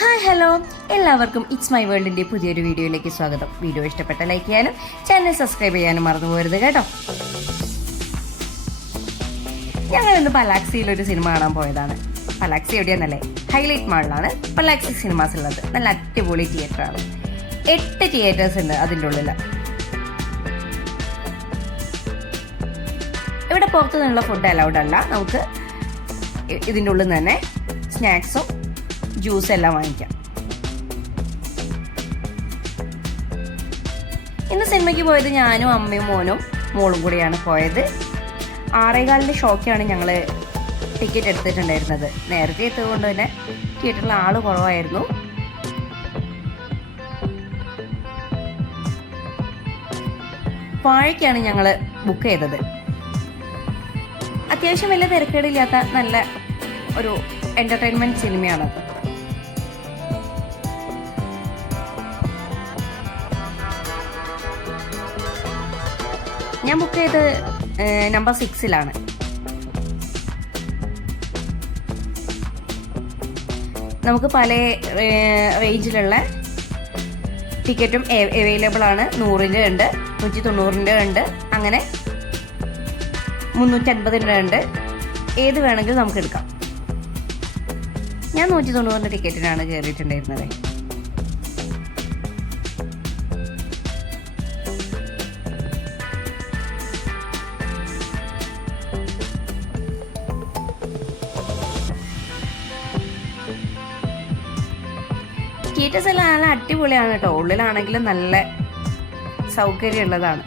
Hi hello, എല്ലാവർക്കും it's my വേൾഡിൻ്റെ പുതിയൊരു വീഡിയോയിലേക്ക് സ്വാഗതം. വീഡിയോ ഇഷ്ടപ്പെട്ട ലൈക്ക് ചെയ്യാനും ചാനൽ സബ്സ്ക്രൈബ് ചെയ്യാനും മറന്നു പോകരുത് കേട്ടോ. ഞങ്ങൾ ഇന്ന് പലാക്സിയിലൊരു സിനിമ കാണാൻ പോയതാണ്. പലാക്സി എവിടെയാണെന്നല്ലേ, ഹൈലൈറ്റ് മാളിലാണ് പലാക്സി സിനിമാസ് ഉള്ളത്. നല്ല അടിപൊളി തിയേറ്ററാണ്. 8 തിയേറ്റേഴ്സ് ഉണ്ട് അതിൻ്റെ ഉള്ളിൽ. ഇവിടെ പുറത്തു നിന്നുള്ള ഫുഡ് അലൗഡ് അല്ല. നമുക്ക് ഇതിൻ്റെ ഉള്ളിൽ നിന്ന് തന്നെ സ്നാക്സും ജ്യൂസ് എല്ലാം വാങ്ങിക്കാം. ഇന്ന് സിനിമയ്ക്ക് പോയത് ഞാനും അമ്മയും മോനും മോളും കൂടിയാണ് പോയത്. 6:15 ഷോക്കാണ് ഞങ്ങൾ ടിക്കറ്റ് എടുത്തിട്ടുണ്ടായിരുന്നത്. നേരത്തെ എത്തിയതുകൊണ്ട് തന്നെ തിയേറ്ററിൽ ആള് കുറവായിരുന്നു. വാഴയ്ക്കാണ് ഞങ്ങൾ ബുക്ക് ചെയ്തത്. അത്യാവശ്യം വലിയ തിരക്കേടില്ലാത്ത നല്ല ഒരു എന്റർടൈൻമെന്റ് സിനിമയാണത്. ഞാൻ ബുക്ക് ചെയ്ത് നമ്പർ 6-ലാണ്. നമുക്ക് പല റേഞ്ചിലുള്ള ടിക്കറ്റും അവൈലബിൾ ആണ്. 100-ൻ്റെ ഉണ്ട്, 190-ൻ്റെ ഉണ്ട്, അങ്ങനെ 350-ൻ്റെ ഉണ്ട്. ഏത് വേണമെങ്കിലും നമുക്ക് എടുക്കാം. ഞാൻ 190-ൻ്റെ ടിക്കറ്റിനാണ് കയറിയിട്ടുണ്ടായിരുന്നത്. തിയേറ്റേഴ്സ് എല്ലാം നല്ല അടിപൊളിയാണ് കേട്ടോ. ഉള്ളിലാണെങ്കിലും നല്ല സൗകര്യമുള്ളതാണ്.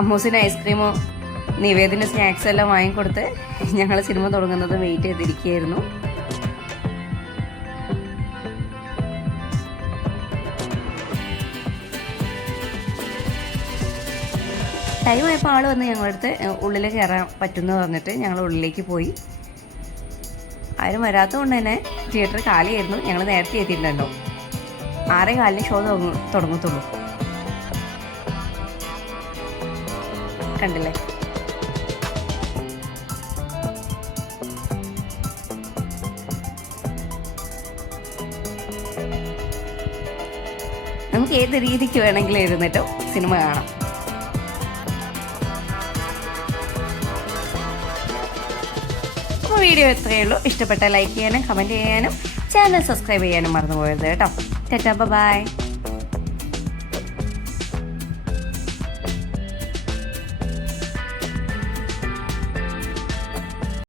അമ്മൂസിന് ഐസ്ക്രീമോ നിവേദിന് സ്നാക്സ് എല്ലാം വാങ്ങിക്കൊടുത്ത് ഞങ്ങൾ സിനിമ തുടങ്ങുന്നത് വെയിറ്റ് ചെയ്തിരിക്കുകയായിരുന്നു. ടൈം ആയപ്പോൾ ആൾ വന്ന് ഞങ്ങളടുത്ത് ഉള്ളിൽ കയറാൻ പറ്റുമെന്ന് പറഞ്ഞിട്ട് ഞങ്ങൾ ഉള്ളിലേക്ക് പോയി. ആരും വരാത്തതുകൊണ്ട് തന്നെ തിയേറ്റർ കാലിയായിരുന്നു. ഞങ്ങൾ നേരത്തെ എത്തിയിട്ടുണ്ടോ. 6:15 ഷോ തുടങ്ങത്തുള്ളൂ. കണ്ടില്ലേ, നമുക്ക് ഏത് രീതിക്ക് വേണമെങ്കിലും ഇരുന്നിട്ടോ സിനിമ കാണാം. അപ്പോൾ വീഡിയോ എത്രയേ ഉള്ളൂ. ഇഷ്ടപ്പെട്ട ലൈക്ക് ചെയ്യാനും കമൻറ്റ് ചെയ്യാനും ചാനൽ സബ്സ്ക്രൈബ് ചെയ്യാനും മറന്നു പോയത് കേട്ടോ. ടാറ്റാ, ബൈ.